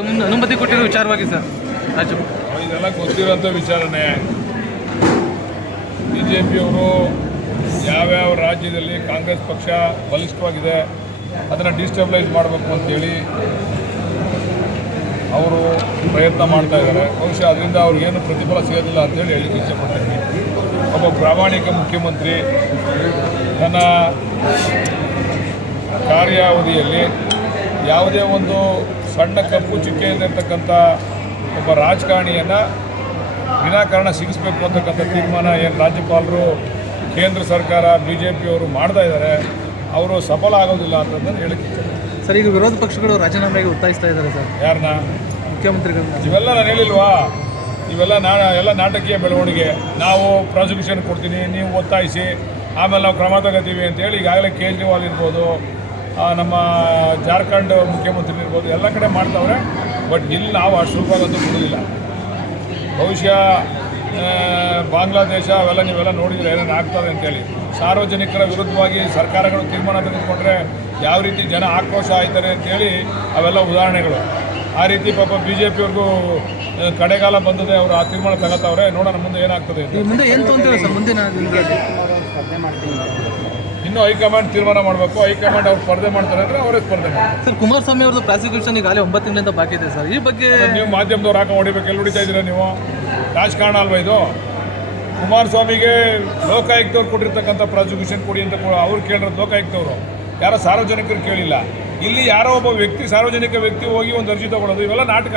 ಅನುಮತಿ ಕೊಟ್ಟಿರೋ ವಿಚಾರವಾಗಿ ಸರ್ ಇದೆಲ್ಲ ಗೊತ್ತಿರೋಂಥ ವಿಚಾರಣೆ. ಬಿ ಜೆ ಪಿಯವರು ಯಾವ್ಯಾವ ರಾಜ್ಯದಲ್ಲಿ ಕಾಂಗ್ರೆಸ್ ಪಕ್ಷ ಬಲಿಷ್ಠವಾಗಿದೆ, ಅದನ್ನು ಡಿಸ್ಟೆಬಿಲೈಸ್ ಮಾಡಬೇಕು ಅಂತೇಳಿ ಅವರು ಪ್ರಯತ್ನ ಮಾಡ್ತಾ ಇದ್ದಾರೆ. ಬಹುಶಃ ಅದರಿಂದ ಅವ್ರಿಗೇನು ಪ್ರತಿಫಲ ಸಿಗೋದಿಲ್ಲ ಅಂತೇಳಿ ಹೇಳಿ ಇಷ್ಟಪಡ್ತೀನಿ ಒಬ್ಬ ಪ್ರಾಮಾಣಿಕ ಮುಖ್ಯಮಂತ್ರಿ ತನ್ನ ಕಾರ್ಯಾವಧಿಯಲ್ಲಿ ಯಾವುದೇ ಒಂದು ಸಣ್ಣ ಕಪ್ಪು ಚುಕ್ಕೆಯಲ್ಲಿರ್ತಕ್ಕಂಥ ಇರತಕ್ಕಂಥ ಒಬ್ಬ ರಾಜಕಾರಣಿಯನ್ನು ವಿನಾಕಾರಣ ಸಿಗಿಸ್ಬೇಕು ಅಂತಕ್ಕಂಥ ತೀರ್ಮಾನ ಏನು ರಾಜ್ಯಪಾಲರು ಕೇಂದ್ರ ಸರ್ಕಾರ ಬಿ ಜೆ ಪಿಯವರು ಮಾಡ್ತಾ ಇದ್ದಾರೆ ಅವರು ಸಫಲ ಆಗೋದಿಲ್ಲ ಅಂತಂದ್ರೆ ಹೇಳಿಕೆ ಸರ್ ಈಗ ವಿರೋಧ ಪಕ್ಷಗಳು ರಾಜೀನಾಮೆಗೆ ಒತ್ತಾಯಿಸ್ತಾ ಇದ್ದಾರೆ ಸರ್. ಯಾರನ್ನ? ಮುಖ್ಯಮಂತ್ರಿಗಳು ಇವೆಲ್ಲ ನಾನು ಹೇಳಿಲ್ವಾ? ಇವೆಲ್ಲ ನಾ ಎಲ್ಲ ನಾಟಕೀಯ ಬೆಳವಣಿಗೆ. ನಾವು ಪ್ರಾಸಿಕ್ಯೂಷನ್ ಕೊಡ್ತೀನಿ ನೀವು ಒತ್ತಾಯಿಸಿ ಆಮೇಲೆ ನಾವು ಕ್ರಮ ತಗೋತೀವಿ ಅಂತೇಳಿ ಈಗಾಗಲೇ ಕೇಜ್ರಿವಾಲ್ ಇರ್ಬೋದು ನಮ್ಮ ಜಾರ್ಖಂಡ್ ಮುಖ್ಯಮಂತ್ರಿ ಇರ್ಬೋದು, ಎಲ್ಲ ಕಡೆ ಮಾಡ್ತವ್ರೆ, ಬಟ್ ಇಲ್ಲಿ ನಾವು ಅಷ್ಟು ಸುಲಭವಾಗಂತೂ ಕೊಡೋದಿಲ್ಲ. ಬಹುಶಃ ಬಾಂಗ್ಲಾದೇಶ ಅವೆಲ್ಲ ನೀವೆಲ್ಲ ನೋಡಿದ್ರೆ ಏನೇನು ಆಗ್ತದೆ ಅಂತೇಳಿ. ಸಾರ್ವಜನಿಕರ ವಿರುದ್ಧವಾಗಿ ಸರ್ಕಾರಗಳು ತೀರ್ಮಾನ ತೆಗೆದುಕೊಂಡ್ರೆ ಯಾವ ರೀತಿ ಜನ ಆಕ್ರೋಶ ಆಯ್ತಾರೆ ಅಂತೇಳಿ ಅವೆಲ್ಲ ಉದಾಹರಣೆಗಳು. ಆ ರೀತಿ ಪಾಪ ಬಿ ಜೆ ಪಿಯವ್ರಿಗೂ ಕಡೆಗಾಲ ಬಂದದೆ ಅವರು ಆ ತೀರ್ಮಾನ ತಗೋತಾವ್ರೆ, ನೋಡೋಣ ಮುಂದೆ ಏನಾಗ್ತದೆ ಮುಂದೆ ಏನು ತೊಂದರೆ ಸರ್, ಮುಂದಿನ ಇನ್ನು ಹೈಕಮಾಂಡ್ ತೀರ್ಮಾನ ಮಾಡಬೇಕು. ಹೈಕಮಾಂಡ್ ಅವ್ರು ಸ್ಪರ್ಧೆ ಮಾಡ್ತಾರೆ ಅಂದರೆ ಅವರೇ ಸ್ಪರ್ಧೆ ಮಾಡ್ತಾರೆ. ಸರ್ ಕುಮಾರಸ್ವಾಮಿ ಅವ್ರದ್ದು ಪ್ರಾಸಿಕ್ಯೂಷನ್ ಈಗಾಗಲೇ ಒಂಬತ್ತು ತಿಂಗಳಿಂದ ಬಾಕಿ ಇದೆ ಸರ್. ಈ ಬಗ್ಗೆ ನೀವು ಮಾಧ್ಯಮದವ್ರು ಹಾಕೊಂಡು ಹೊಡಿಬೇಕು. ಎಲ್ಲಿ ಹೊಡಿತಾ ಇದ್ದೀರಾ ನೀವು? ರಾಜಕಾರಣ ಅಲ್ವಾ ಇದು? ಕುಮಾರಸ್ವಾಮಿಗೆ ಲೋಕಾಯುಕ್ತವ್ರು ಕೊಟ್ಟಿರ್ತಕ್ಕಂಥ ಪ್ರಾಸಿಕ್ಯೂಷನ್ ಕೊಡಿ ಅಂತ ಅವ್ರು ಕೇಳಿರೋದು ಲೋಕಾಯುಕ್ತವರು. ಯಾರೋ ಸಾರ್ವಜನಿಕರು ಕೇಳಿಲ್ಲ. ಇಲ್ಲಿ ಯಾರೋ ಒಬ್ಬ ವ್ಯಕ್ತಿ ಸಾರ್ವಜನಿಕ ವ್ಯಕ್ತಿ ಹೋಗಿ ಒಂದು ಅರ್ಜಿ ತಗೊಳ್ಳೋದು ಇವೆಲ್ಲ ನಾಟಕ.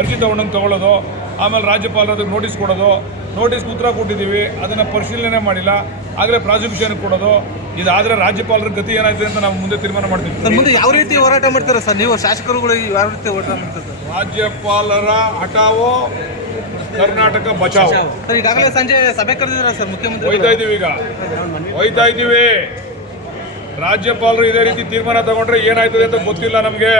ಅರ್ಜಿ ತಗೊಂಡಂಗೆ ತಗೊಳ್ಳೋದು ಆಮೇಲೆ ರಾಜ್ಯಪಾಲರು ಅದಕ್ಕೆ ನೋಟಿಸ್ ಕೊಡೋದು. ನೋಟಿಸ್ ಉತ್ತರ ಕೊಟ್ಟಿದ್ದೀವಿ. ಅದನ್ನು ಪರಿಶೀಲನೆ ಮಾಡಿಲ್ಲ. ಆದರೆ ಪ್ರಾಸಿಕ್ಯೂಷನ್ ಕೊಡೋದು. ಇದಾದರೆ ರಾಜ್ಯಪಾಲರ ಗತಿ ಏನಾಯ್ತು ಅಂತ ನಾವು ಮುಂದೆ ತೀರ್ಮಾನ ಮಾಡ್ತೀವಿ. ಸರ್ ಮುಂದೆ ಯಾವ ರೀತಿ ಹೋರಾಟ ಮಾಡ್ತೀರಾ ಸರ್? ನೀವು ಶಾಸಕರುಗಳು ಯಾವ ರೀತಿ ಹೋರಾಟ ಮಾಡ್ತಾರೆ ಸರ್? ರಾಜ್ಯಪಾಲರ ಹಠಾವೋ ಕರ್ನಾಟಕ ಬಚಾವ್? ಸರ್ ಈಗಾಗಲೇ ಸಂಜೆ ಸಭೆ ಕರೆದಿದ್ದಾರೆ ಸರ್ ಮುಖ್ಯಮಂತ್ರಿ ಹೋಯ್ತಾ ಇದೀವಿ ಈಗ. ಹೋಯ್ತಾ ಇದ್ದೀವಿ. ರಾಜ್ಯಪಾಲರು ಇದೇ ರೀತಿ ತೀರ್ಮಾನ ತಗೊಂಡ್ರೆ ಏನಾಯ್ತದೆ ಅಂತ ಗೊತ್ತಿಲ್ಲ ನಮಗೆ.